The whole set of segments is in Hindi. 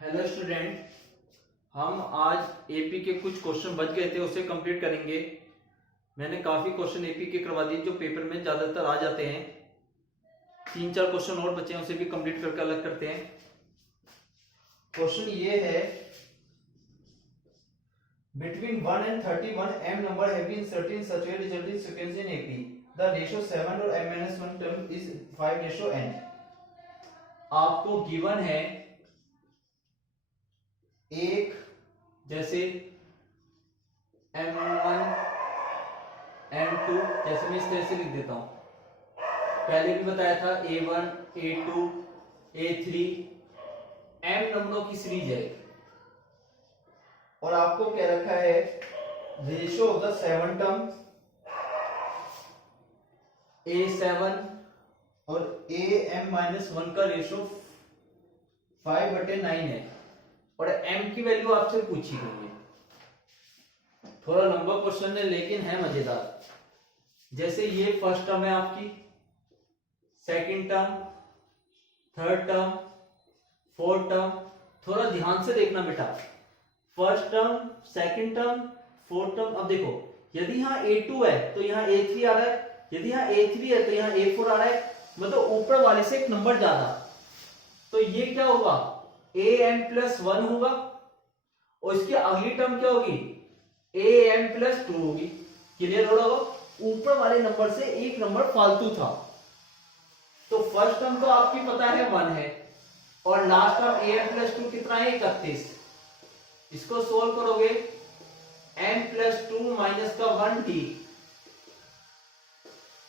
हेलो स्टूडेंट, हम आज एपी के कुछ क्वेश्चन बच गए थे उसे कंप्लीट करेंगे। मैंने काफी क्वेश्चन एपी के करवा दिए जो पेपर में ज्यादातर आ जाते हैं। 3-4 क्वेश्चन और बचे हैं, उसे भी कंप्लीट करके अलग करते हैं। क्वेश्चन ये है, between 1 and 31 m number have been inserted in such a resulting sequence in AP. The ratio 7 और m-1 term is 5:n. आपको गिवन है एक, जैसे m1 m2, जैसे मैं इस तरह से लिख देता हूं। पहले भी बताया था a1 a2 a3 m नंबरों की सीरीज है और आपको क्या रखा है, ratio of the 7 term a7 और am-1 का रेशियो 5/9 है और m की वैल्यू आपसे पूछी गई है। थोड़ा लंबा क्वेश्चन है लेकिन है मजेदार। जैसे ये फर्स्ट टर्म है आपकी, second term, third term, fourth term. थोड़ा ध्यान से देखना बेटा, first term, second term, fourth term. अब देखो, यदि यहाँ a2 है तो यहाँ a3 आ रहा है, यदि यहाँ a3 है तो यहाँ a4 आ रहा है, मतलब ऊपर वाले से एक नंबर ज्यादा। तो ये क्या होगा, am+1 होगा और इसकी अगली टर्म क्या होगी, am+2 होगी। क्लियर हो रहा होगा, ऊपर वाले नंबर से एक नंबर फालतू था। तो फर्स्ट टर्म तो आपकी पता है 1 है और लास्ट टर्म am+2 कितना है, 31। इसको सोल्व करोगे, m+2 माइनस का 1d,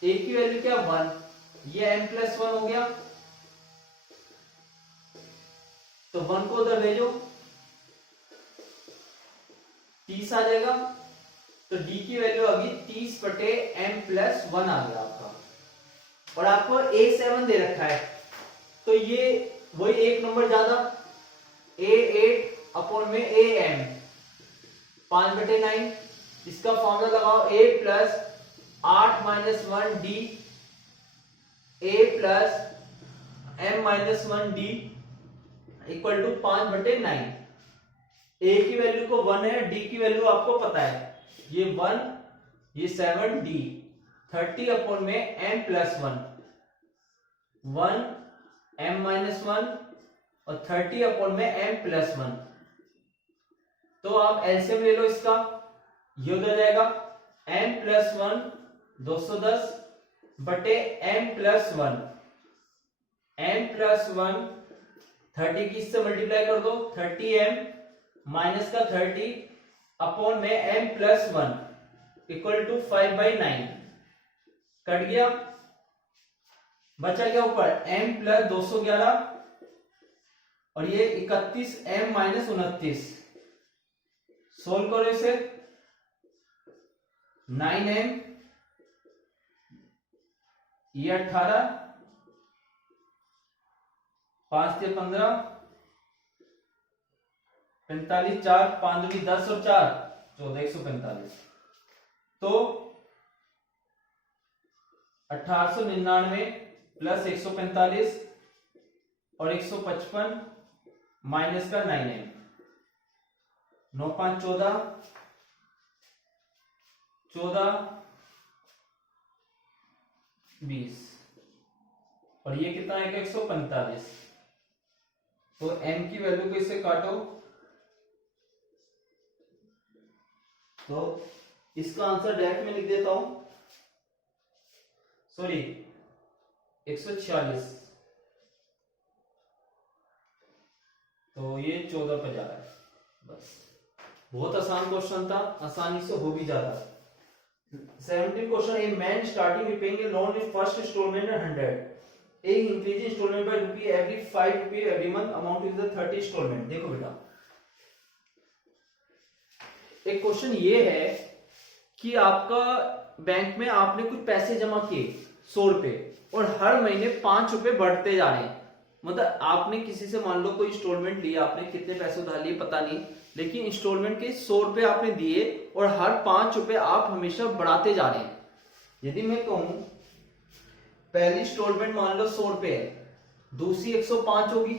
a की वैल्यू क्या 1, ये m+1 हो गया। तो 1 को उधर भेजो, 30 आ जाएगा। तो d की वैल्यू आ गई 30/m+1 आ गया आपका। और आपको a7 दे रखा है तो ये वही एक नंबर ज्यादा, a8 में am 5/9। इसका फॉर्मूला लगाओ, a+8-1d a+m-1d equal to 5/9। a की वैल्यू को 1 है, d की वैल्यू आपको पता है, ये 1 ये 7d 30 में m+1, 1 m-1 और 30 में m+1। तो आप एलसीएम ले लो इसका, ये उधर जाएगा m+1 210 बटे m+1, m+1 30 की इससे मल्टीप्लाई कर दो, 30m माइनस का 30 में m+1 इक्वल टू 5/9। कट गया, बचा क्या ऊपर m+211 और ये 31m-29। सोल्व करो इसे, 9m, ये 18, 5 से 15, 45, 4 5 दूनी 10 और 4 14, 145। तो 1899 प्लस 145 और 155 माइनस का 9m, 9 5 14, 14 20 और ये कितना है, 145। तो m की वैल्यू को इससे काटो तो इसका आंसर डायरेक्ट में लिख देता हूं, सॉरी 146। तो ये 14 पे जा रहा है। बस, बहुत आसान क्वेश्चन था, आसानी से हो भी जाता। 17 question, a man starting repaying a loan in first instalment 100, a increase instalment by rupee every 5 rupee every month, amount is the 30 instalment. देखो बेटा, एक क्वेश्चन ये है कि आपका बैंक में आपने कुछ पैसे जमा किए 100 रुपए और हर महीने 5 रुपए बढ़ते जा रहे हैं। मतलब आपने किसी से मान लो कोई इंस्टॉलमेंट लिया, आपने कितने पैसे उधार लिए पता नहीं, लेकिन इंस्टॉलमेंट के 100 रुपए आपने दिए और हर 5 रुपए आप हमेशा बढ़ाते जा रहे हैं। यदि मैं कहूं पहली इंस्टॉलमेंट मान लो 100 रुपए है, दूसरी 105 होगी,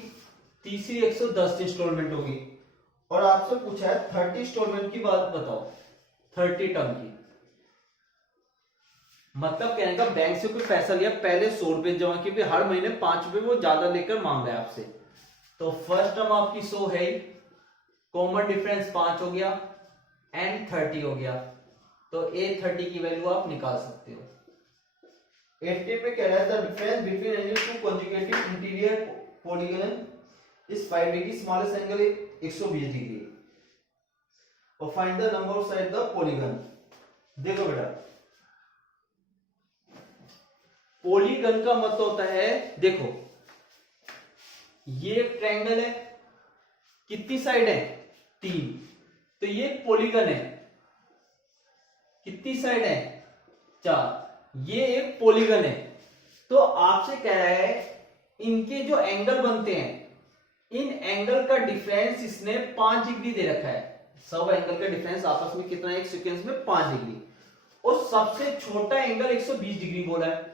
तीसरी 110 इंस्टॉलमेंट होगी। और आपसे पूछा है 30 इंस्टॉलमेंट की बात बताओ, 30 टर्म की। मतलब कहने का बैंक से कोई पैसा लिया, पहले 100 रुपए जमा किए, हर महीने 5 रुपए वो ज्यादा लेकर मांग रहा है आपसे। तो फर्स्ट टर्म आपकी 100 है, कॉमन डिफरेंस 5 हो गया, एंड 30 हो गया। तो A30 की वैल्यू आप निकाल सकते हो। 80 पे कह रहा है the difference between any two conjugative interior polygon is 5 degree, smallest angle 120 degree, और find the number of side the polygon. देखो बेटा, पॉलीगन का मतलब होता है, देखो ये एक ट्रायंगल है, कितनी साइड है? 3, तो ये पॉलीगन है, कितनी साइड है? 4, ये एक पॉलीगन है। तो आपसे कह रहा है इनके जो एंगल बनते हैं, इन एंगल का डिफरेंस इसने 5 डिग्री दे रखा है। सब एंगल का डिफरेंस आपस में कितना है? एक सीक्वेंस में 5 डिग्री, और सबसे छोटा एंगल 120 डिग्री बोला है।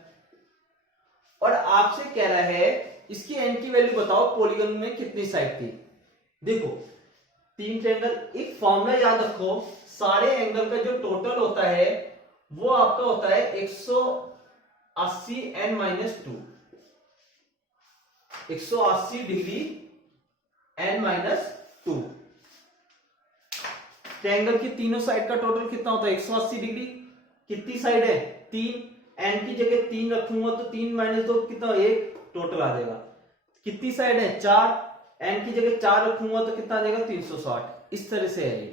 और आपसे कह रहा है इसकी एन की वैल्यू बताओ, पॉलीगन में कितनी साइड थी। देखो 3 ट्रायंगल, एक फॉर्मूला याद रखो, सारे एंगल का जो टोटल होता है वो आपका होता है 180 n-2, 180 डिग्री n-2। ट्रायंगल की तीनों साइड का टोटल कितना होता है? 180 डिग्री। कितनी साइड है? 3, एन की जगह 3 रखूंगा तो 3-2 कितना? 1 टोटल आ जाएगा। कितनी साइड है? 4, एन की जगह 4 रखूंगा तो कितना आ जाएगा? 360। इस तरह से है ये।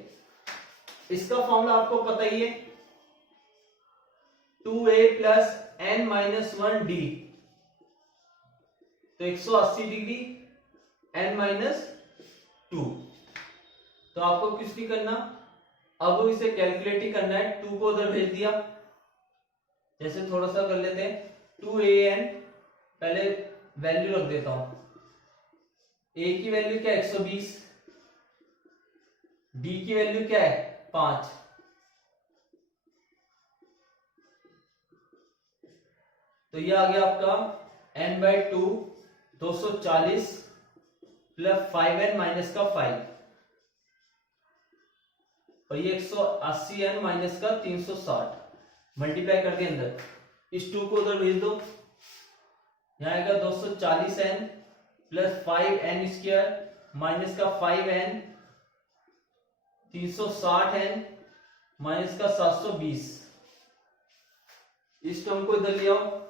इसका फॉर्मूला आपको पता ही है, 2a प्लस n-1d, तो 180 डिग्री n-2। तो आपको कुछ नहीं करना, अब इसे कैलकुलेट ही करना है। 2 को उधर भेज दिया, जैसे थोड़ा सा कर लेते हैं। 2an, पहले वैल्यू रख देता हूं। a की वैल्यू क्या है? 120। d की वैल्यू क्या है? 5। तो ये आ गया आपका n/2 240 प्लस 5n माइनस का 5, और ये 180n माइनस का 360 मल्टीप्लाई करके अंदर, इस 2 को उधर भेज दो। यहां आएगा 240n plus 5n square minus का 5n, 360n माइनस का 720। इस टर्म को इधर ले आओ।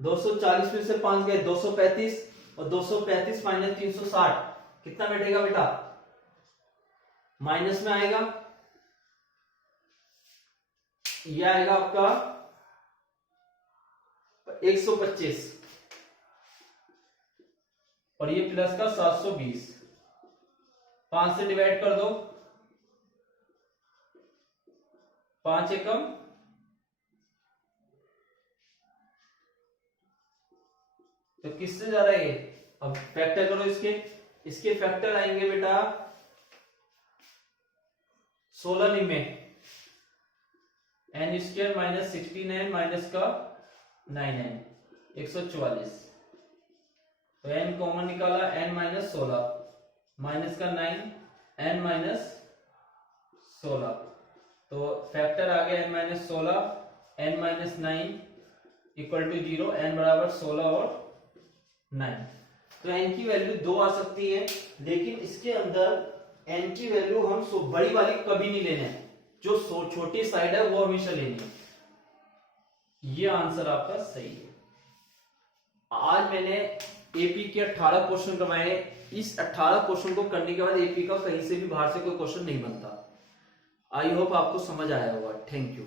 240 में से 5 गए 235, और 235 माइनस 360 कितना बैठेगा बेटा? माइनस में आएगा, यह आएगा आपका 125, और ये प्लस का 720। 5 से डिवाइड कर दो, 5 एकम, तो किससे जा रहा है ये? अब फैक्टर करो इसके फैक्टर आएंगे बेटा 16 निमे, n square minus 16n minus का 9n, 144। तो n कॉमन निकाला, n माइनस 16 माइनस का 9, n माइनस 16, तो फैक्टर आ गया n minus 16, n minus 9 equal to 0, n बराबर 16 और 9। तो n की वैल्यू 2 आ सकती है, लेकिन इसके अंदर n की वैल्यू हम बड़ी वाली कभी नहीं लेने, जो छोटी साइड है वो हमेशा लेनी है। ये आंसर आपका सही है। आज मैंने एपी के 18 क्वेश्चन करवाए। इस 18 क्वेश्चन को करने के बाद एपी का कहीं से भी बाहर से कोई क्वेश्चन नहीं बनता। आई होप आपको समझ आया होगा। Thank you.